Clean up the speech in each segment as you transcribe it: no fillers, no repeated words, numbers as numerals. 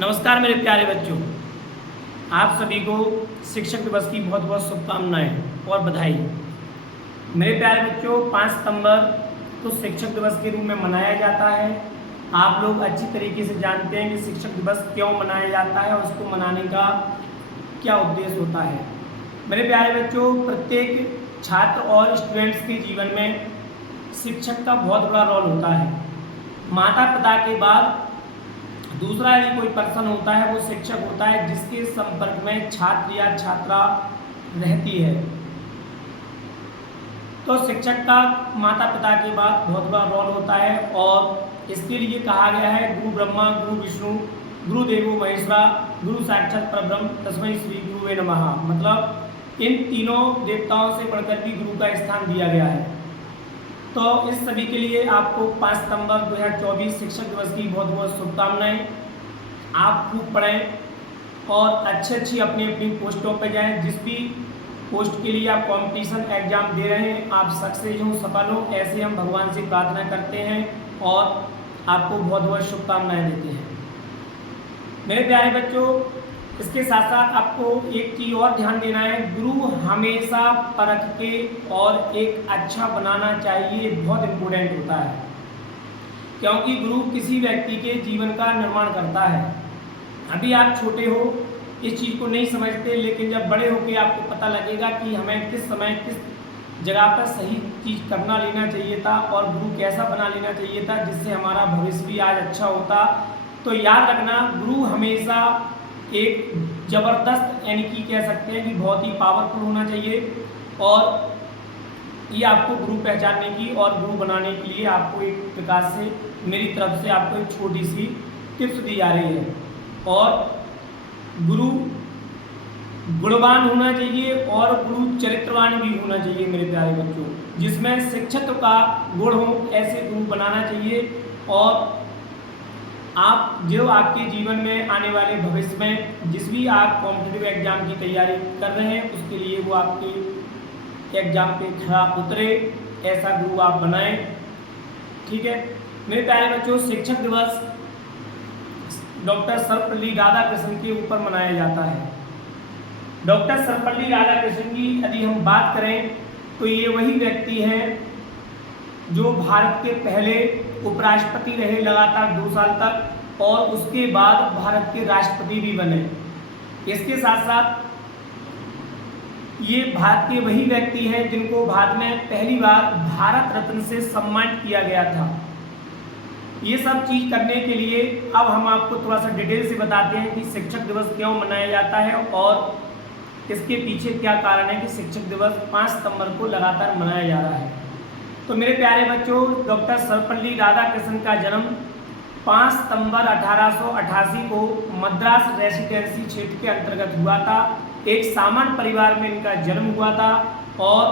नमस्कार मेरे प्यारे बच्चों, आप सभी को शिक्षक दिवस की बहुत बहुत शुभकामनाएं और बधाई। मेरे प्यारे बच्चों, 5 सितंबर को शिक्षक दिवस के रूप में मनाया जाता है। आप लोग अच्छी तरीके से जानते हैं कि शिक्षक दिवस क्यों मनाया जाता है और उसको मनाने का क्या उद्देश्य होता है। मेरे प्यारे बच्चों, प्रत्येक छात्र और स्टूडेंट्स के जीवन में शिक्षक का बहुत बड़ा रोल होता है। माता पिता के बाद दूसरा यदि कोई पर्सन होता है वो शिक्षक होता है, जिसके संपर्क में छात्र या छात्रा रहती है। तो शिक्षक का माता पिता के बाद बहुत बड़ा रोल होता है और इसके लिए कहा गया है गुरु ब्रह्मा गुरु विष्णु गुरु देवो महेश्वरा गुरु साक्षात परब्रह्म तस्मै श्री गुरुवे नमः। मतलब इन तीनों देवताओं से बढ़कर भी गुरु का स्थान दिया गया है। तो इस सभी के लिए आपको 5 सितंबर 2024 शिक्षक दिवस की बहुत बहुत शुभकामनाएं। आप खूब पढ़ें और अच्छी अपनी अपनी पोस्टों पर जाएं। जिस भी पोस्ट के लिए आप कंपटीशन एग्जाम दे रहे हैं, आप सक्सेस हों, सफल हों, ऐसे हम भगवान से प्रार्थना करते हैं और आपको बहुत बहुत शुभकामनाएं देते हैं। मेरे प्यारे बच्चों, इसके साथ साथ आपको एक चीज़ और ध्यान देना है, गुरु हमेशा परख के और एक अच्छा बनाना चाहिए, बहुत इम्पोर्टेंट होता है। क्योंकि गुरु किसी व्यक्ति के जीवन का निर्माण करता है। अभी आप छोटे हो, इस चीज़ को नहीं समझते, लेकिन जब बड़े होकर आपको पता लगेगा कि हमें किस समय किस जगह पर सही चीज़ करना लेना चाहिए था और गुरु कैसा बना लेना चाहिए था, जिससे हमारा भविष्य भी आज अच्छा होता। तो याद रखना, गुरु हमेशा एक ज़बरदस्त, यानी कि कह सकते हैं कि बहुत ही पावरफुल होना चाहिए। और ये आपको गुरु पहचानने की और गुरु बनाने के लिए आपको एक प्रकार से मेरी तरफ से आपको एक छोटी सी टिप्स दी जा रही है। और गुरु गुणवान होना चाहिए और गुरु चरित्रवान भी होना चाहिए मेरे प्यारे बच्चों, जिसमें शिक्षक का गुण हो, ऐसे गुरु बनाना चाहिए। और आप जो आपके जीवन में आने वाले भविष्य में जिस भी आप कॉम्पिटिटिव एग्जाम की तैयारी कर रहे हैं, उसके लिए वो आपके एग्जाम पे खरा उतरे, ऐसा गुरु आप बनाएं। ठीक है मेरे प्यारे बच्चों, शिक्षक दिवस डॉक्टर सर्वपल्ली राधाकृष्णन के ऊपर मनाया जाता है। डॉक्टर सर्वपल्ली राधाकृष्णन की यदि हम बात करें तो ये वही व्यक्ति हैं जो भारत के पहले उपराष्ट्रपति रहे लगातार 2 साल तक और उसके बाद भारत के राष्ट्रपति भी बने। इसके साथ साथ ये भारत के वही व्यक्ति हैं जिनको भारत में पहली बार भारत रत्न से सम्मानित किया गया था। ये सब चीज़ करने के लिए अब हम आपको थोड़ा सा डिटेल से बताते हैं कि शिक्षक दिवस क्यों मनाया जाता है और इसके पीछे क्या कारण है कि शिक्षक दिवस 5 सितंबर को लगातार मनाया जा रहा है। तो मेरे प्यारे बच्चों, डॉक्टर सर्वपल्ली राधाकृष्णन का जन्म 5 सितंबर 1888 को मद्रास रेसिडेंसी क्षेत्र के अंतर्गत हुआ था। एक सामान्य परिवार में इनका जन्म हुआ था और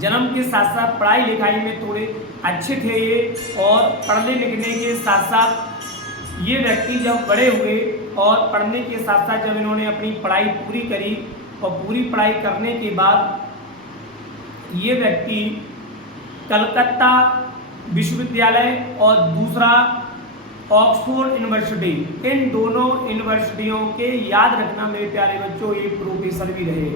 जन्म के साथ साथ पढ़ाई लिखाई में थोड़े अच्छे थे ये, और पढ़ने लिखने के साथ साथ ये व्यक्ति जब बड़े हुए और पढ़ने के साथ साथ जब इन्होंने अपनी पढ़ाई पूरी करी और पूरी पढ़ाई करने के बाद ये व्यक्ति कलकत्ता विश्वविद्यालय और दूसरा ऑक्सफोर्ड यूनिवर्सिटी, इन दोनों यूनिवर्सिटियों के, याद रखना मेरे प्यारे बच्चों, ये प्रोफेसर भी रहे।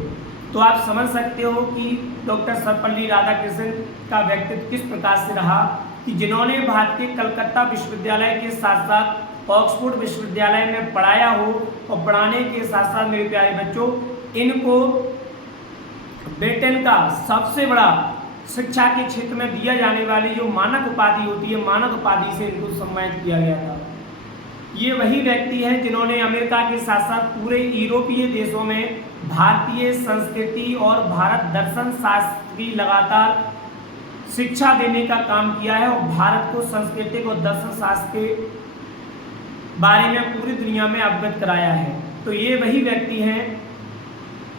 तो आप समझ सकते हो कि डॉक्टर सर्वपल्ली राधाकृष्णन का व्यक्तित्व किस प्रकार से रहा कि जिन्होंने भारत के कलकत्ता विश्वविद्यालय के साथ साथ ऑक्सफोर्ड विश्वविद्यालय में पढ़ाया हो और पढ़ाने के साथ साथ मेरे प्यारे बच्चों इनको ब्रिटेन का सबसे बड़ा शिक्षा के क्षेत्र में दिया जाने वाली जो मानक उपाधि होती है, मानक उपाधि से इनको सम्मानित किया गया था। ये वही व्यक्ति हैं जिन्होंने अमेरिका के साथ साथ पूरे यूरोपीय देशों में भारतीय संस्कृति और भारत दर्शन शास्त्र की लगातार शिक्षा देने का काम किया है और भारत को सांस्कृतिक और दर्शन शास्त्र के बारे में पूरी दुनिया में अवगत कराया है। तो ये वही व्यक्ति हैं।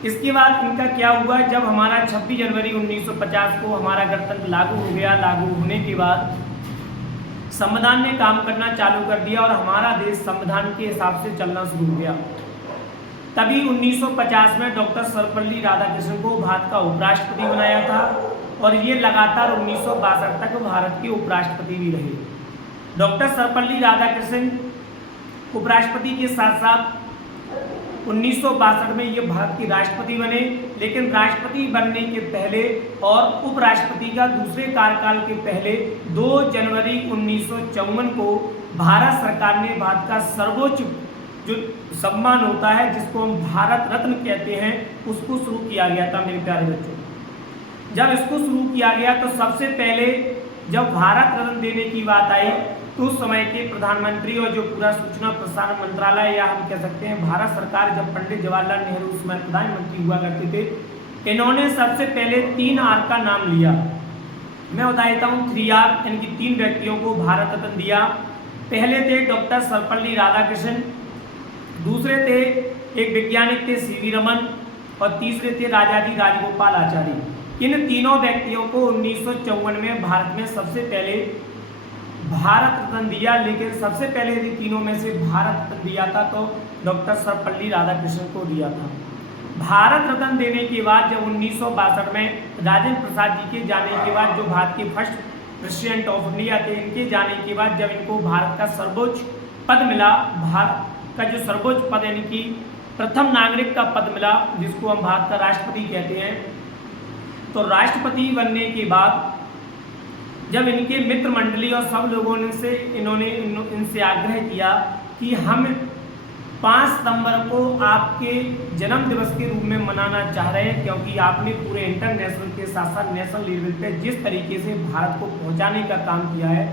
इसके बाद इनका क्या हुआ, जब हमारा 26 जनवरी 1950 को हमारा गणतंत्र लागू हो गया, लागू होने के बाद संविधान ने काम करना चालू कर दिया और हमारा देश संविधान के हिसाब से चलना शुरू हो गया। तभी 1950 में डॉक्टर सर्वपल्ली राधाकृष्णन को भारत का उपराष्ट्रपति बनाया था और ये लगातार 1962 तक भारत के उपराष्ट्रपति भी रहे। डॉक्टर सर्वपल्ली राधाकृष्णन उपराष्ट्रपति के साथ साथ 1962 में ये भारत के राष्ट्रपति बने। लेकिन राष्ट्रपति बनने के पहले और उपराष्ट्रपति का दूसरे कार्यकाल के पहले 2 जनवरी 1954 को भारत सरकार ने भारत का सर्वोच्च जो सम्मान होता है, जिसको हम भारत रत्न कहते हैं, उसको शुरू किया गया था। मेरे प्यारे बच्चों, जब इसको शुरू किया गया तो सबसे पहले जब भारत रत्न देने की बात आई तो उस समय के प्रधानमंत्री और जो पूरा सूचना प्रसारण मंत्रालय, या हम कह सकते हैं भारत सरकार, जब पंडित जवाहरलाल नेहरू उस समय प्रधानमंत्री हुआ करते थे, इन्होंने सबसे पहले 3 आर का नाम लिया। मैं बता देता हूँ 3 आर, इनकी 3 व्यक्तियों को भारत रत्न दिया। पहले थे डॉक्टर सर्वपल्ली राधाकृष्णन, दूसरे थे एक वैज्ञानिक थे सीवी रमन, और तीसरे थे राजाजी राजगोपाल आचार्य। इन तीनों व्यक्तियों को 1954 में भारत में सबसे पहले भारत रत्न दिया। लेकिन सबसे पहले यदि तीनों में से भारत रत्न दिया था तो डॉक्टर सर्वपल्ली राधाकृष्णन को दिया था। भारत रत्न देने के बाद जब 1962 में राजेंद्र प्रसाद जी के जाने के बाद, जो भारत के फर्स्ट प्रेसिडेंट ऑफ इंडिया थे, इनके जाने के बाद जब इनको भारत का सर्वोच्च पद मिला, भारत का जो सर्वोच्च पद यानी कि प्रथम नागरिक का पद मिला, जिसको हम भारत का राष्ट्रपति कहते हैं, तो राष्ट्रपति बनने के बाद जब इनके मित्र मंडली और सब लोगों ने इनसे आग्रह किया कि हम 5 सितंबर को आपके जन्म दिवस के रूप में मनाना चाह रहे हैं, क्योंकि आपने पूरे इंटरनेशनल के साथ साथ नेशनल लेवल पे जिस तरीके से भारत को पहुंचाने का काम किया है,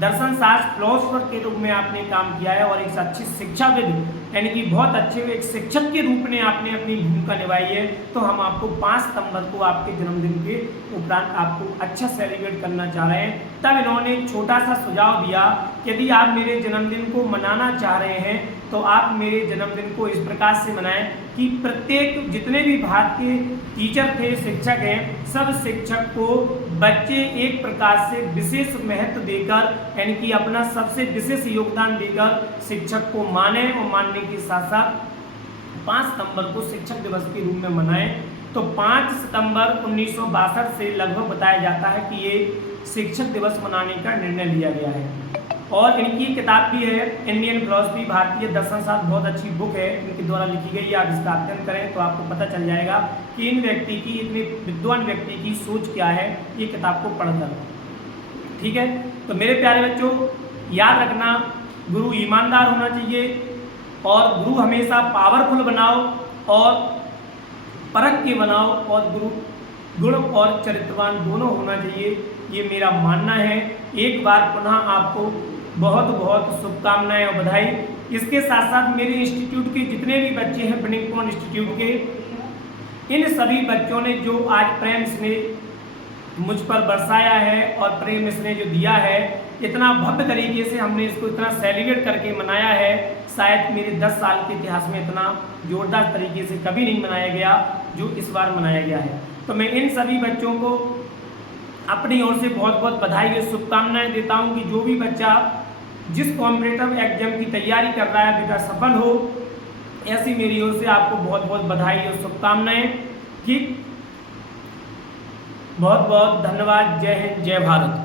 दर्शन शास्त्र फिलोसफर के रूप में आपने काम किया है, और एक अच्छी शिक्षाविद यानी कि बहुत अच्छे एक शिक्षक के रूप में आपने अपनी भूमिका निभाई है, तो हम आपको 5 सितंबर को आपके जन्मदिन के उपरांत आपको अच्छा सेलिब्रेट करना चाह रहे हैं। तब इन्होंने एक छोटा सा सुझाव दिया, यदि आप मेरे जन्मदिन को मनाना चाह रहे हैं तो आप मेरे जन्मदिन को इस प्रकार से मनाएं कि प्रत्येक जितने भी भारत के टीचर थे, शिक्षक हैं, सब शिक्षक को बच्चे एक प्रकार से विशेष महत्व देकर यानी कि अपना सबसे विशेष योगदान देकर शिक्षक को माने, और मानने के साथ साथ 5 सितंबर को शिक्षक दिवस के रूप में मनाएं। तो 5 सितंबर 1962 से लगभग बताया जाता है कि ये शिक्षक दिवस मनाने का निर्णय लिया गया है। और इनकी किताब भी है इंडियन फिलॉसफी, भारतीय दर्शन शास्त्र, बहुत अच्छी बुक है इनके द्वारा लिखी गई। आप इसका अध्ययन करें तो आपको पता चल जाएगा कि इन व्यक्ति की, इतने विद्वान व्यक्ति की सोच क्या है, ये किताब को पढ़कर। ठीक है, तो मेरे प्यारे बच्चों, याद रखना, गुरु ईमानदार होना चाहिए, और गुरु हमेशा पावरफुल बनाओ और परख के बनाओ, और गुरु गुण और चरित्रवान दोनों होना चाहिए, ये मेरा मानना है। एक बार पुनः आपको बहुत बहुत शुभकामनाएं और बधाई। इसके साथ साथ मेरे इंस्टीट्यूट के जितने भी बच्चे हैं, बर्निंगटन इंस्टीट्यूट के, इन सभी बच्चों ने जो आज प्रेम स्नेह मुझ पर बरसाया है और प्रेम स्नेह जो दिया है, इतना भव्य तरीके से हमने इसको इतना सेलिब्रेट करके मनाया है, शायद मेरे 10 साल के इतिहास में इतना जोरदार तरीके से कभी नहीं मनाया गया जो इस बार मनाया गया है। तो मैं इन सभी बच्चों को अपनी ओर से बहुत बहुत बधाई और शुभकामनाएं देता हूं कि जो भी बच्चा जिस कॉम्पिटिटिव एग्जाम की तैयारी कर रहा है बेटा सफल हो, ऐसी मेरी ओर से आपको बहुत बहुत बधाई और शुभकामनाएं। ठीक, बहुत बहुत धन्यवाद। जय हिंद, जय भारत।